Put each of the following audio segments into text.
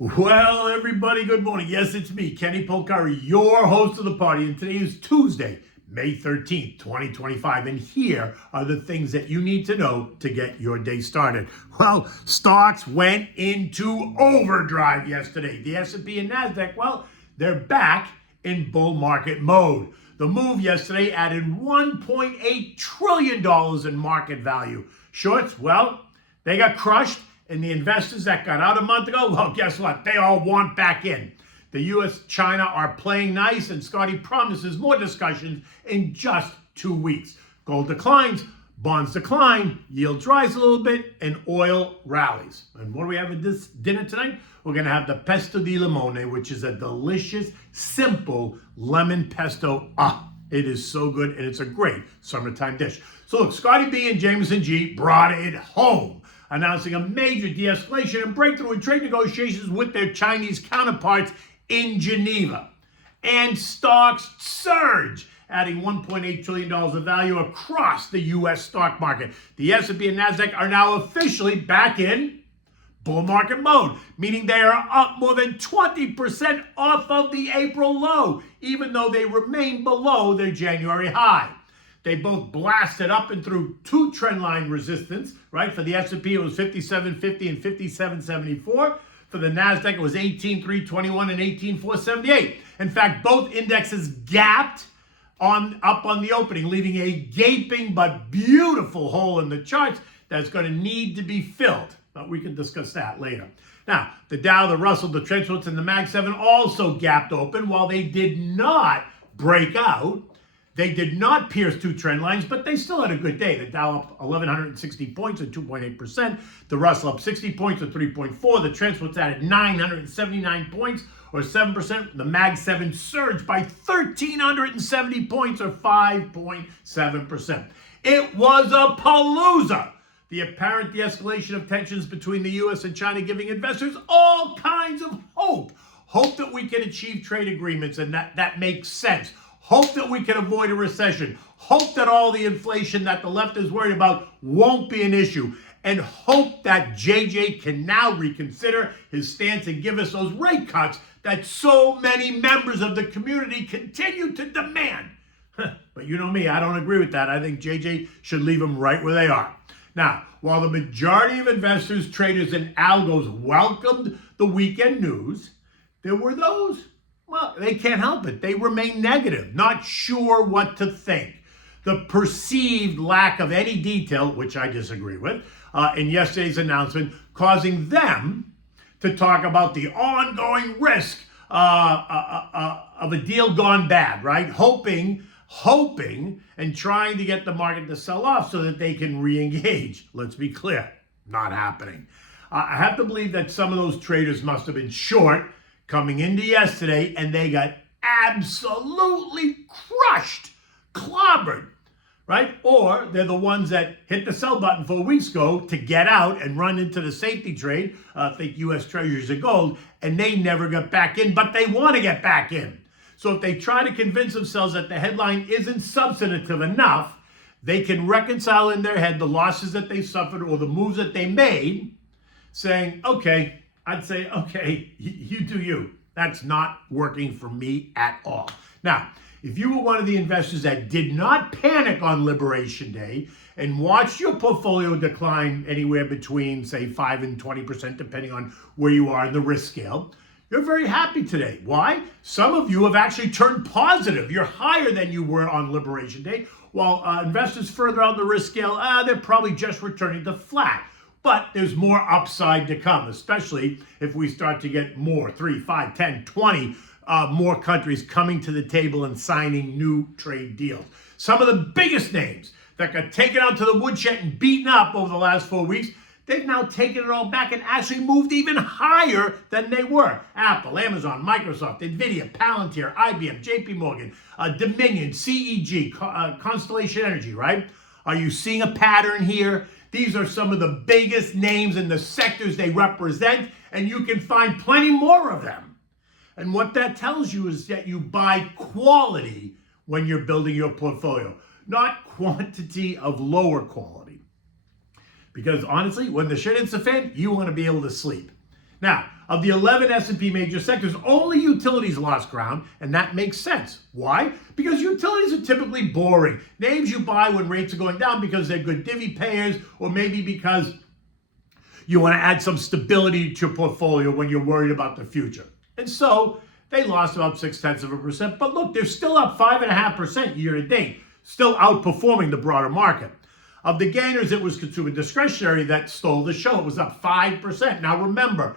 Well, everybody, good morning. Yes, it's me, Kenny Polcari, your host of the party, and today is Tuesday, May 13th, 2025, and here are the things that you need to know to get your day started. Well, stocks went into overdrive yesterday. The S&P and Nasdaq, well, they're back in bull market mode. The move yesterday added $1.8 trillion in market value. Shorts, well, they got crushed. And the investors that got out a month ago, well, guess what? They all want back in. The U.S. China are playing nice, and Scotty promises more discussions in just 2 weeks. Gold declines, bonds decline, yields rise a little bit, and oil rallies. And what do we have at this dinner tonight? We're going to have the Pesto di Limone, which is a delicious, simple lemon pesto. It is so good, and it's a great summertime dish. So look, Scotty B and Jamieson G brought it home, announcing a major de-escalation and breakthrough in trade negotiations with their Chinese counterparts in Geneva. And stocks surge, adding $1.8 trillion of value across the U.S. stock market. The S&P and Nasdaq are now officially back in bull market mode, meaning they are up more than 20% off of the April low, even though they remain below their January high. They both blasted up and through two trend line resistance, right? For the S&P, it was 57.50 and 57.74. For the Nasdaq, it was 18.321 and 18.478. In fact, both indexes gapped up on the opening, leaving a gaping but beautiful hole in the charts that's going to need to be filled. But we can discuss that later. Now, the Dow, the Russell, the Trenchwoods, and the Mag 7 also gapped open while they did not break out. They did not pierce two trend lines, but they still had a good day. The Dow up 1,160 points at 2.8%. The Russell up 60 points at 3.4%. The Trenchwoods added 979 points or 7%. The Mag 7 surged by 1,370 points or 5.7%. It was a palooza. The apparent de-escalation of tensions between the U.S. and China giving investors all kinds of hope. Hope that we can achieve trade agreements and that makes sense. Hope that we can avoid a recession. Hope that all the inflation that the left is worried about won't be an issue. And hope that JJ can now reconsider his stance and give us those rate cuts that so many members of the community continue to demand. But you know me, I don't agree with that. I think JJ should leave them right where they are. Now, while the majority of investors, traders, and algos welcomed the weekend news, there were those, well, they can't help it. They remain negative, not sure what to think. The perceived lack of any detail, which I disagree with, in yesterday's announcement, causing them to talk about the ongoing risk of a deal gone bad, right? Hoping and trying to get the market to sell off so that they can re-engage. Let's be clear, not happening. I have to believe that some of those traders must have been short coming into yesterday, and they got absolutely crushed, clobbered, right? Or they're the ones that hit the sell button 4 weeks ago to get out and run into the safety trade, think U.S. Treasuries of gold, and they never got back in, but they want to get back in. So if they try to convince themselves that the headline isn't substantive enough, they can reconcile in their head the losses that they suffered or the moves that they made, saying, okay, I'd say, okay, you do you. That's not working for me at all. Now, if you were one of the investors that did not panic on Liberation Day and watched your portfolio decline anywhere between, say, 5 and 20%, depending on where you are in the risk scale, you're very happy today. Why? Some of you have actually turned positive. You're higher than you were on Liberation Day, while investors further out the risk scale, they're probably just returning to flat. But there's more upside to come, especially if we start to get more, 3, 5, 10, 20 more countries coming to the table and signing new trade deals. Some of the biggest names that got taken out to the woodshed and beaten up over the last 4 weeks, they've now taken it all back and actually moved even higher than they were. Apple, Amazon, Microsoft, Nvidia, Palantir, IBM, JP Morgan, Dominion, CEG, Constellation Energy, right? Are you seeing a pattern here? These are some of the biggest names in the sectors they represent, and you can find plenty more of them. And what that tells you is that you buy quality when you're building your portfolio, not quantity of lower quality. Because honestly, when the shit hits the fan, you want to be able to sleep. Now, Of the 11 S&P major sectors, only utilities lost ground, and that makes sense. Why? Because utilities are typically boring. Names you buy when rates are going down because they're good divvy payers, or maybe because you want to add some stability to your portfolio when you're worried about the future. And so they lost about 0.6%. But look, they're still up 5.5% year to date, still outperforming the broader market. Of the gainers, it was consumer discretionary that stole the show. It was up 5%. Now remember,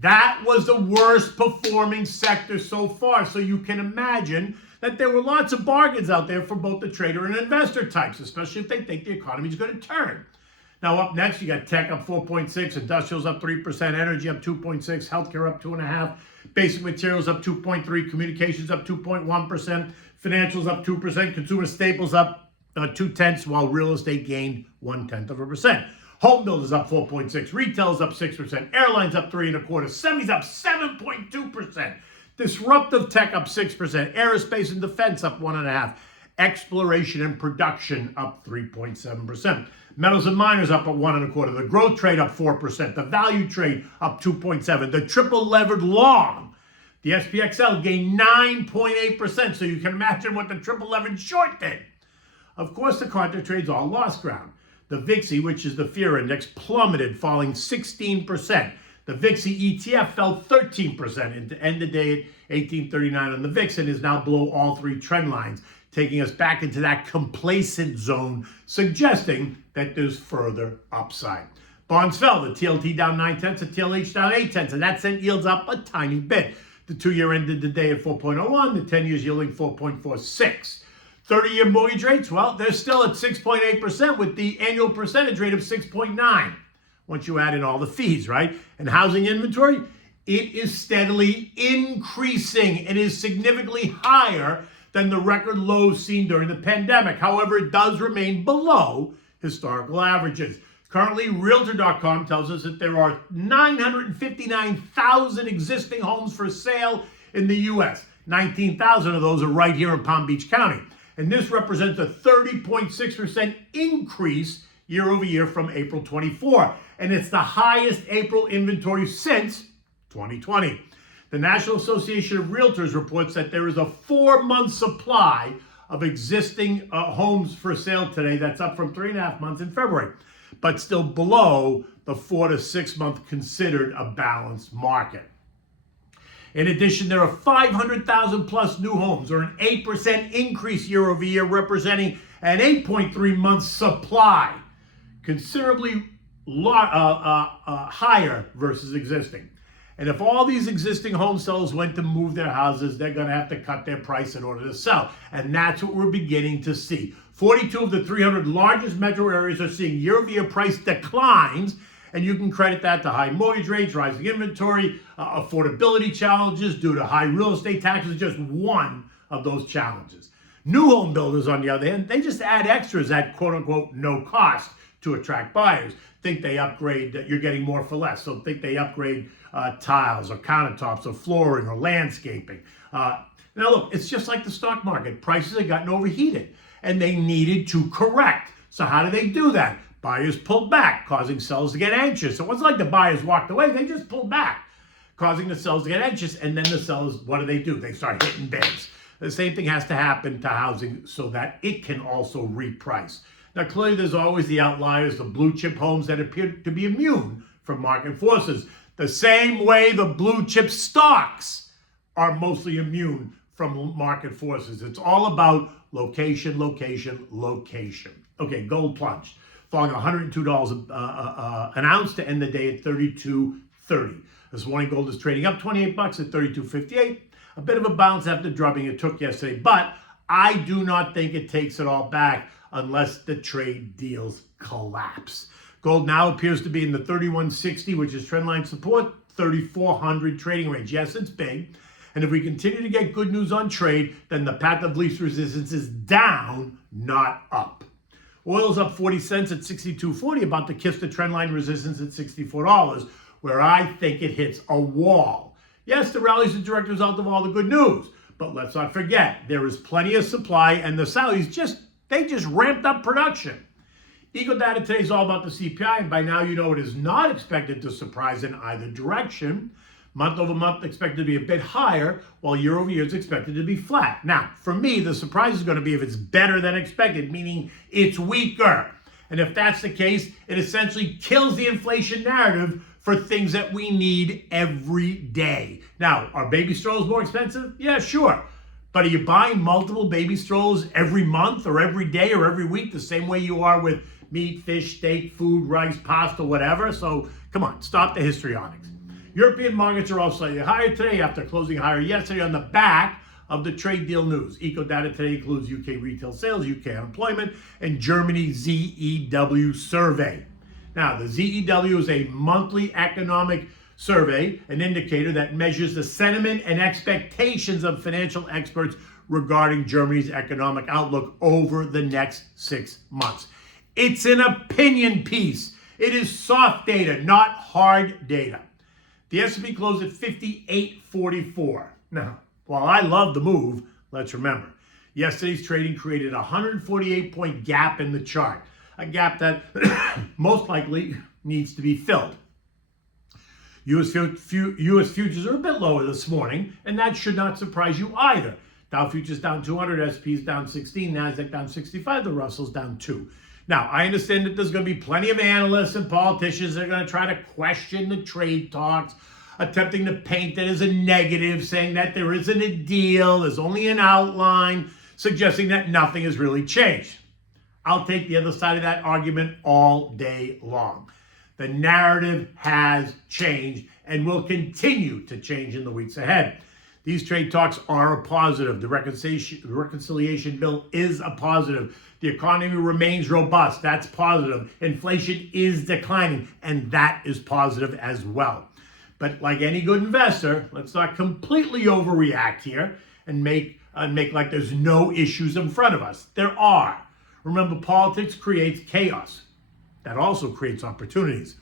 that was the worst performing sector so far. So you can imagine that there were lots of bargains out there for both the trader and investor types, especially if they think the economy is going to turn. Now up next, you got tech up 4.6, industrials up 3%, energy up 2.6, healthcare up 2.5, basic materials up 2.3, communications up 2.1%, financials up 2%, consumer staples up 0.2, while real estate gained 0.1%. Home builders up 4.6, retail's up 6%, airlines up 3.25, semis up 7.2%, disruptive tech up 6%, aerospace and defense up 1.5%, exploration and production up 3.7%. Metals and miners up at 1.25%, the growth trade up 4%, the value trade up 2.7%, the triple levered long, the SPXL gained 9.8%, so you can imagine what the triple levered short did. Of course, the contra trades all lost ground. The VIXI, which is the fear index, plummeted, falling 16%. The VIXI ETF fell 13% and to end the day at 1839 on the VIX and is now below all three trend lines, taking us back into that complacent zone, suggesting that there's further upside. Bonds fell, the TLT down 0.9, the TLH down 0.8, and that sent yields up a tiny bit. The 2-year ended the day at 4.01, the 10 years yielding 4.46. 30-year mortgage rates, well, they're still at 6.8% with the annual percentage rate of 6.9 once you add in all the fees, right? And housing inventory, it is steadily increasing. It is significantly higher than the record lows seen during the pandemic. However, it does remain below historical averages. Currently, Realtor.com tells us that there are 959,000 existing homes for sale in the U.S. 19,000 of those are right here in Palm Beach County. And this represents a 30.6% increase year over year from April 24. And it's the highest April inventory since 2020. The National Association of Realtors reports that there is a 4-month supply of existing homes for sale today. That's up from 3.5 months in February, but still below the 4 to 6 month considered a balanced market. In addition, there are 500,000 plus new homes, or an 8% increase year over year, representing an 8.3 month supply, considerably higher versus existing. And if all these existing home sellers went to move their houses, they're going to have to cut their price in order to sell. And that's what we're beginning to see. 42 of the 300 largest metro areas are seeing year-over-year price declines, and you can credit that to high mortgage rates, rising inventory, affordability challenges due to high real estate taxes, just one of those challenges. New home builders, on the other hand, they just add extras at quote-unquote no cost to attract buyers. Think they upgrade, you're getting more for less. So think they upgrade tiles or countertops or flooring or landscaping. Now look, it's just like the stock market. Prices have gotten overheated and they needed to correct. So how do they do that? Buyers pulled back, causing sellers to get anxious. It wasn't like the buyers walked away, they just pulled back, causing the sellers to get anxious. And then the sellers, what do? They start hitting bids. The same thing has to happen to housing so that it can also reprice. Now, clearly, there's always the outliers, the blue chip homes that appear to be immune from market forces. The same way the blue chip stocks are mostly immune from market forces. It's all about location, location, location. Okay, gold plunged, falling $102 an ounce to end the day at $32.30. This morning, gold is trading up 28 bucks at $32.58. A bit of a bounce after drubbing it took yesterday, but I do not think it takes it all back unless the trade deals collapse. Gold now appears to be in the 3160, which is trendline support, 3400 trading range. Yes, it's big. And if we continue to get good news on trade, then the path of least resistance is down, not up. Oil's up 40 cents at 62.40, about to kiss the trendline resistance at $64, where I think it hits a wall. Yes, the rally's a direct result of all the good news, but let's not forget, there is plenty of supply and the Saudis just ramped up production. Eco data today is all about the CPI, and by now you know it is not expected to surprise in either direction. Month over month expected to be a bit higher, while year over year is expected to be flat. Now, for me, the surprise is going to be if it's better than expected, meaning it's weaker. And if that's the case, it essentially kills the inflation narrative for things that we need every day. Now, are baby strollers more expensive? Yeah, sure. But are you buying multiple baby strollers every month or every day or every week the same way you are with meat, fish, steak, food, rice, pasta, whatever? So come on, stop the histrionics. European markets are all slightly higher today after closing higher yesterday on the back of the trade deal news. Eco data today includes UK retail sales, UK unemployment, and Germany ZEW survey. Now, the ZEW is a monthly economic survey, an indicator that measures the sentiment and expectations of financial experts regarding Germany's economic outlook over the next 6 months. It's an opinion piece. It is soft data, not hard data. The S&P closed at 58.44. Now, while I love the move, let's remember, yesterday's trading created a 148-point gap in the chart, a gap that most likely needs to be filled. U.S. futures are a bit lower this morning, and that should not surprise you either. Dow futures down 200, S&P's down 16, Nasdaq down 65, the Russell's down 2. Now, I understand that there's going to be plenty of analysts and politicians that are going to try to question the trade talks, attempting to paint it as a negative, saying that there isn't a deal, there's only an outline, suggesting that nothing has really changed. I'll take the other side of that argument all day long. The narrative has changed and will continue to change in the weeks ahead. These trade talks are a positive. The reconciliation bill is a positive. The economy remains robust. That's positive. Inflation is declining, and that is positive as well. But like any good investor, let's not completely overreact here and make like there's no issues in front of us. There are. Remember, politics creates chaos. That also creates opportunities.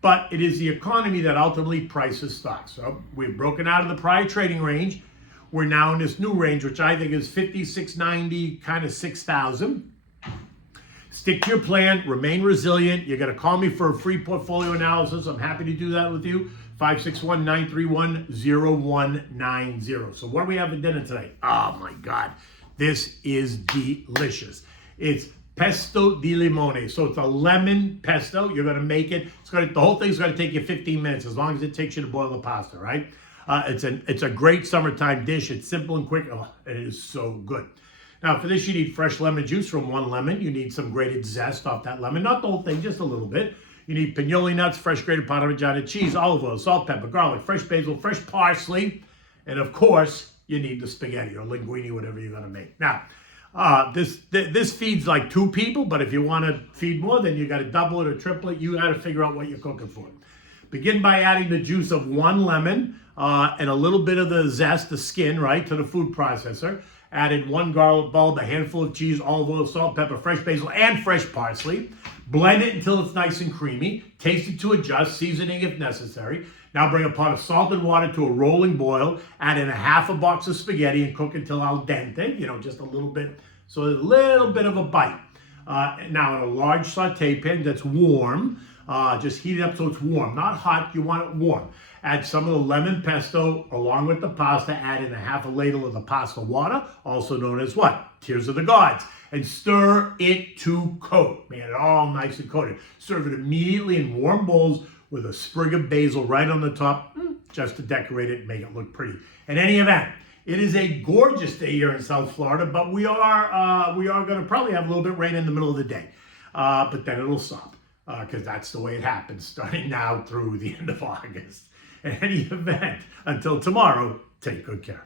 But it is the economy that ultimately prices stocks. So we've broken out of the prior trading range. We're now in this new range, which I think is 5690, kind of 6,000. Stick to your plan, remain resilient. You're going to call me for a free portfolio analysis. I'm happy to do that with you. 561-931-0190. So what do we have for dinner today? Oh my God, this is delicious. It's pesto di limone. So it's a lemon pesto. You're going to make it. The whole thing's going to take you 15 minutes, as long as it takes you to boil the pasta, right? It's a great summertime dish. It's simple and quick. Oh, it is so good. Now, for this, you need fresh lemon juice from one lemon. You need some grated zest off that lemon. Not the whole thing, just a little bit. You need pinoli nuts, fresh grated Parmigiana cheese, olive oil, salt, pepper, garlic, fresh basil, fresh parsley, and of course, you need the spaghetti or linguine, whatever you're going to make. Now, this feeds like 2 people, but if you want to feed more, then you got to double it or triple it. You got to figure out what you're cooking for. Begin by adding the juice of 1 lemon and a little bit of the zest, the skin, right, to the food processor. Add in 1 garlic bulb, a handful of cheese, olive oil, salt, pepper, fresh basil, and fresh parsley. Blend it until it's nice and creamy. Taste it to adjust, seasoning if necessary. Now bring a pot of salted water to a rolling boil. Add in a half a box of spaghetti and cook until al dente, just a little bit, so a little bit of a bite. Now in a large saute pan that's warm, just heat it up so it's warm, not hot, you want it warm. Add some of the lemon pesto along with the pasta. Add in a half a ladle of the pasta water, also known as what? Tears of the Gods. And stir it to coat. Man, it all nice and coated. Serve it immediately in warm bowls with a sprig of basil right on the top, just to decorate it and make it look pretty. In any event, it is a gorgeous day here in South Florida, but we are going to probably have a little bit of rain in the middle of the day. But then it'll stop, because that's the way it happens, starting now through the end of August. In any event, until tomorrow, take good care.